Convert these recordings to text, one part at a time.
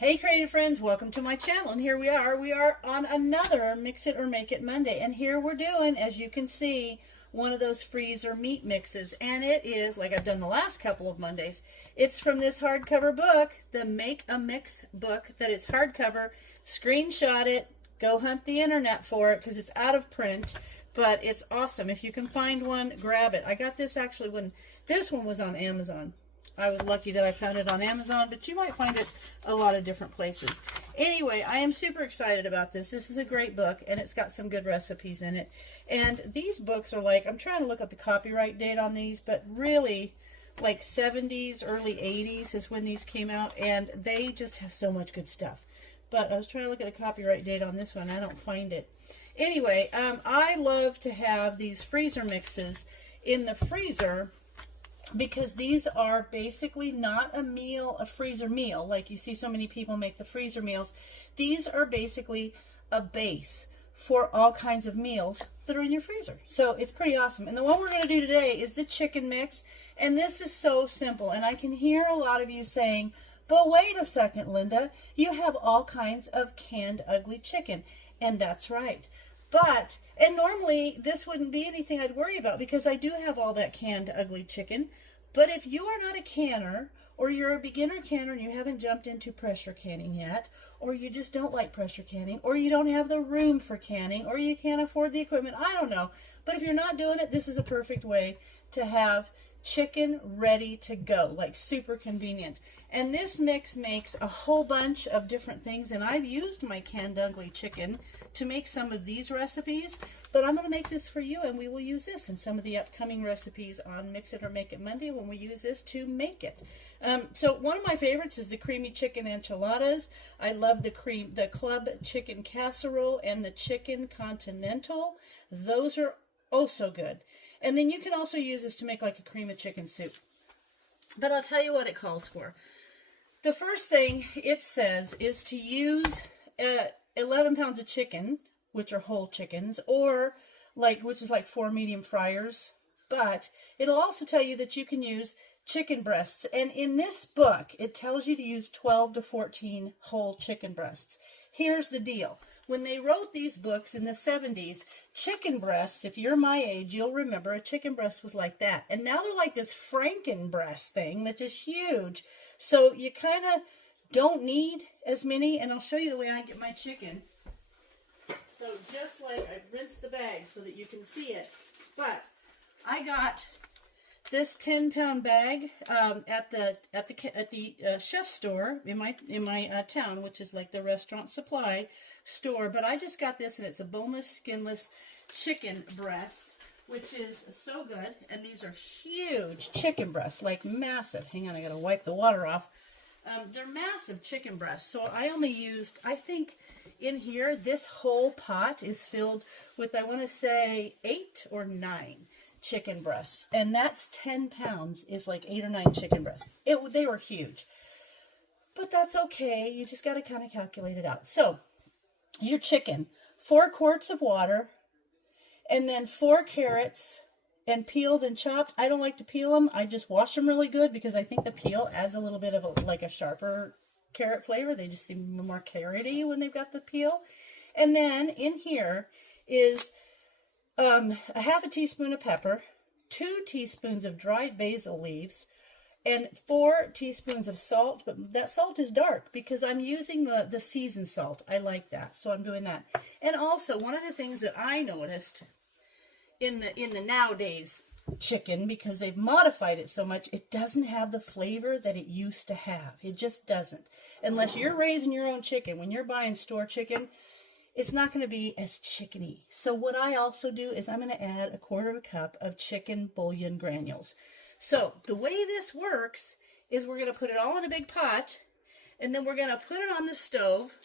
Hey creative friends, welcome to my channel, and here we are on another Mix It or Make It Monday, and here we're doing, as you can see, one of those freezer meat mixes, and it is, like I've done the last couple of Mondays, it's from this hardcover book, the Make a Mix book, that is hardcover. Screenshot it, go hunt the internet for it, because it's out of print, but it's awesome. If you can find one, grab it. I got this actually when this one was on Amazon. I was lucky that I found it on Amazon, but you might find it a lot of different places. Anyway, I am super excited about this. This is a great book, and it's got some good recipes in it. And these books are like, I'm trying to look up the copyright date on these, but really like 70s, early 80s is when these came out, and they just have so much good stuff. But I was trying to look at the copyright date on this one. I don't find it. Anyway, I love to have these freezer mixes in the freezer, because these are basically not a freezer meal, like you see so many people make the freezer meals. These are basically a base for all kinds of meals that are in your freezer. So it's pretty awesome. And the one we're going to do today is the chicken mix. And this is so simple. And I can hear a lot of you saying, but wait a second, Linda, you have all kinds of canned ugly chicken. And that's right. And normally this wouldn't be anything I'd worry about, because I do have all that canned ugly chicken. But if you are not a canner, or you're a beginner canner and you haven't jumped into pressure canning yet, or you just don't like pressure canning, or you don't have the room for canning, or you can't afford the equipment, I don't know. But if you're not doing it, this is a perfect way to have chicken ready to go, like super convenient. And this mix makes a whole bunch of different things, and I've used my canned ugly chicken to make some of these recipes, but I'm going to make this for you, and we will use this in some of the upcoming recipes on Mix It or Make It Monday when we use this to make it. So one of my favorites is the creamy chicken enchiladas. I love the club chicken casserole and the chicken continental. Those are oh so good. And then you can also use this to make like a cream of chicken soup. But I'll tell you what it calls for. The first thing it says is to use 11 pounds of chicken, which are whole chickens, or which is like 4 medium fryers. But it'll also tell you that you can use chicken breasts. And in this book, it tells you to use 12 to 14 whole chicken breasts. Here's the deal. When they wrote these books in the 70s, chicken breasts, if you're my age, you'll remember a chicken breast was like that. And now they're like this Franken breast thing that's just huge. So you kind of don't need as many. And I'll show you the way I get my chicken. So just like I rinse the bag so that you can see it. But I got this 10-pound bag at the chef store in my town, which is like the restaurant supply store. But I just got this, and it's a boneless, skinless chicken breast, which is so good. And these are huge chicken breasts, like massive. Hang on, I gotta wipe the water off. They're massive chicken breasts. So I only used, I think in here, this whole pot is filled with, I want to say 8 or 9 chicken breasts, and that's 10 pounds is like 8 or 9 chicken breasts. They were huge, but that's okay. You just got to kind of calculate it out. So your chicken, 4 quarts of water, and then 4 carrots, and peeled and chopped. I don't like to peel them. I just wash them really good, because I think the peel adds a little bit of a sharper carrot flavor. They just seem more carroty when they've got the peel. And then in here is a half a teaspoon of pepper, 2 teaspoons of dried basil leaves, and 4 teaspoons of salt. But that salt is dark because I'm using the seasoned salt. I like that, so I'm doing that. And also, one of the things that I noticed in the nowadays chicken, because they've modified it so much, it doesn't have the flavor that it used to have. It just doesn't. Unless you're raising your own chicken. When you're buying store chicken, it's not going to be as chickeny. So what I also do is I'm going to add 1/4 cup of chicken bouillon granules. So the way this works is we're going to put it all in a big pot, and then we're going to put it on the stove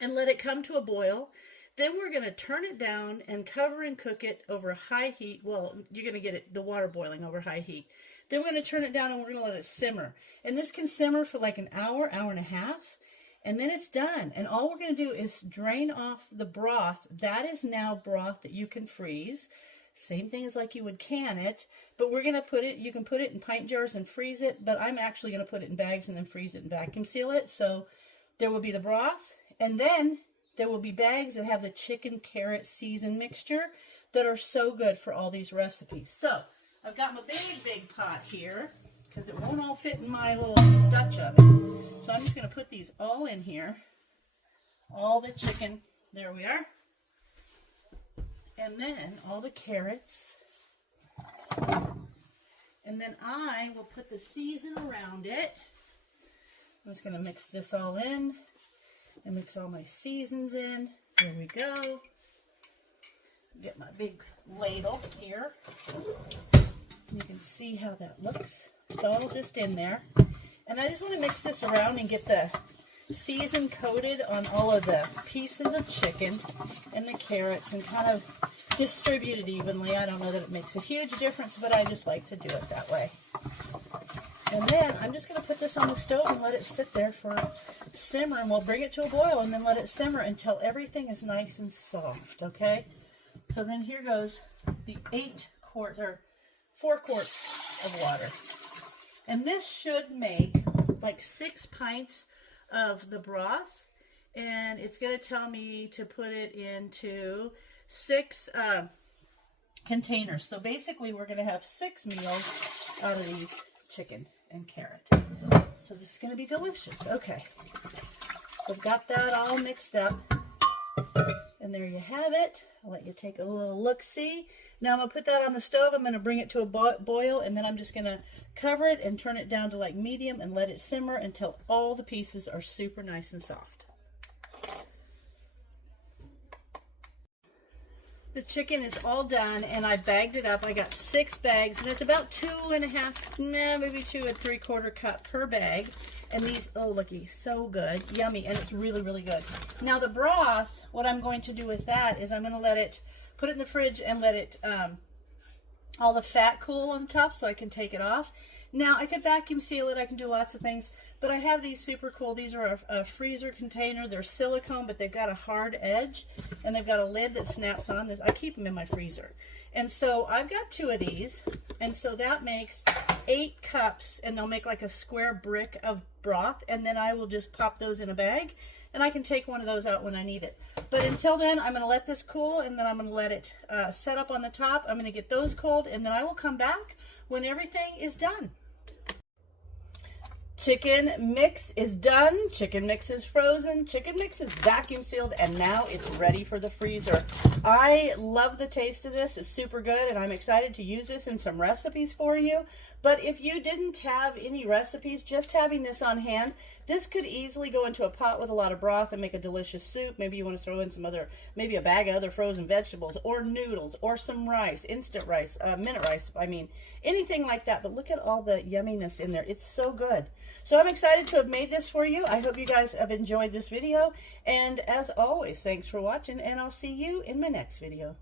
and let it come to a boil. Then we're going to turn it down and cover and cook it over high heat. Well, you're going to get the water boiling over high heat. Then we're going to turn it down, and we're going to let it simmer. And this can simmer for like an hour, hour and a half. And then it's done. And all we're going to do is drain off the broth. That is now broth that you can freeze. Same thing as like you would can it, but we're going to put it, you can put it in pint jars and freeze it, but I'm actually going to put it in bags and then freeze it and vacuum seal it. So there will be the broth, and then there will be bags that have the chicken carrot seasoned mixture that are so good for all these recipes. So I've got my big pot here because it won't all fit in my little Dutch oven. So I'm just going to put these all in here. All the chicken, there we are. And then all the carrots. And then I will put the season around it. I'm just going to mix this all in and mix all my seasons in. There we go. Get my big ladle here. You can see how that looks. It's all just in there. And I just want to mix this around and get the season coated on all of the pieces of chicken and the carrots and kind of distribute it evenly. I don't know that it makes a huge difference, but I just like to do it that way. And then I'm just going to put this on the stove and let it sit there for a simmer, and we'll bring it to a boil and then let it simmer until everything is nice and soft, okay? So then here goes the 4 quarts of water. And this should make like 6 pints of the broth, and it's going to tell me to put it into 6 containers. So basically we're going to have 6 meals out of these chicken and carrot. So this is going to be delicious. Okay, so I've got that all mixed up, and there you have it. I'll let you take a little look-see. Now I'm going to put that on the stove. I'm going to bring it to a boil, and then I'm just going to cover it and turn it down to like medium and let it simmer until all the pieces are super nice and soft. The chicken is all done, and I bagged it up. I got 6 bags, and it's about 2.5, maybe 2 3/4 cup per bag. And these, oh looky, so good, yummy, and it's really, really good. Now the broth, what I'm going to do with that is I'm going to let it, put it in the fridge and let it, all the fat cool on the top so I can take it off. Now I could vacuum seal it, I can do lots of things, but I have these super cool, these are a freezer container. They're silicone, but they've got a hard edge, and they've got a lid that snaps on this. I keep them in my freezer. And so I've got 2 of these, and so that makes 8 cups, and they'll make like a square brick of broth, and then I will just pop those in a bag, and I can take one of those out when I need it. But until then, I'm going to let this cool, and then I'm going to let it set up on the top. I'm going to get those cold, and then I will come back when everything is done. Chicken mix is done. Chicken mix is frozen. Chicken mix is vacuum sealed, and now it's ready for the freezer. I love the taste of this. It's super good, and I'm excited to use this in some recipes for you. But if you didn't have any recipes, just having this on hand, this could easily go into a pot with a lot of broth and make a delicious soup. Maybe you want to throw in some other, maybe a bag of other frozen vegetables, or noodles, or some rice, instant rice, minute rice, I mean, anything like that. But look at all the yumminess in there. It's so good. So I'm excited to have made this for you. I hope you guys have enjoyed this video. And as always, thanks for watching, and I'll see you in my next video.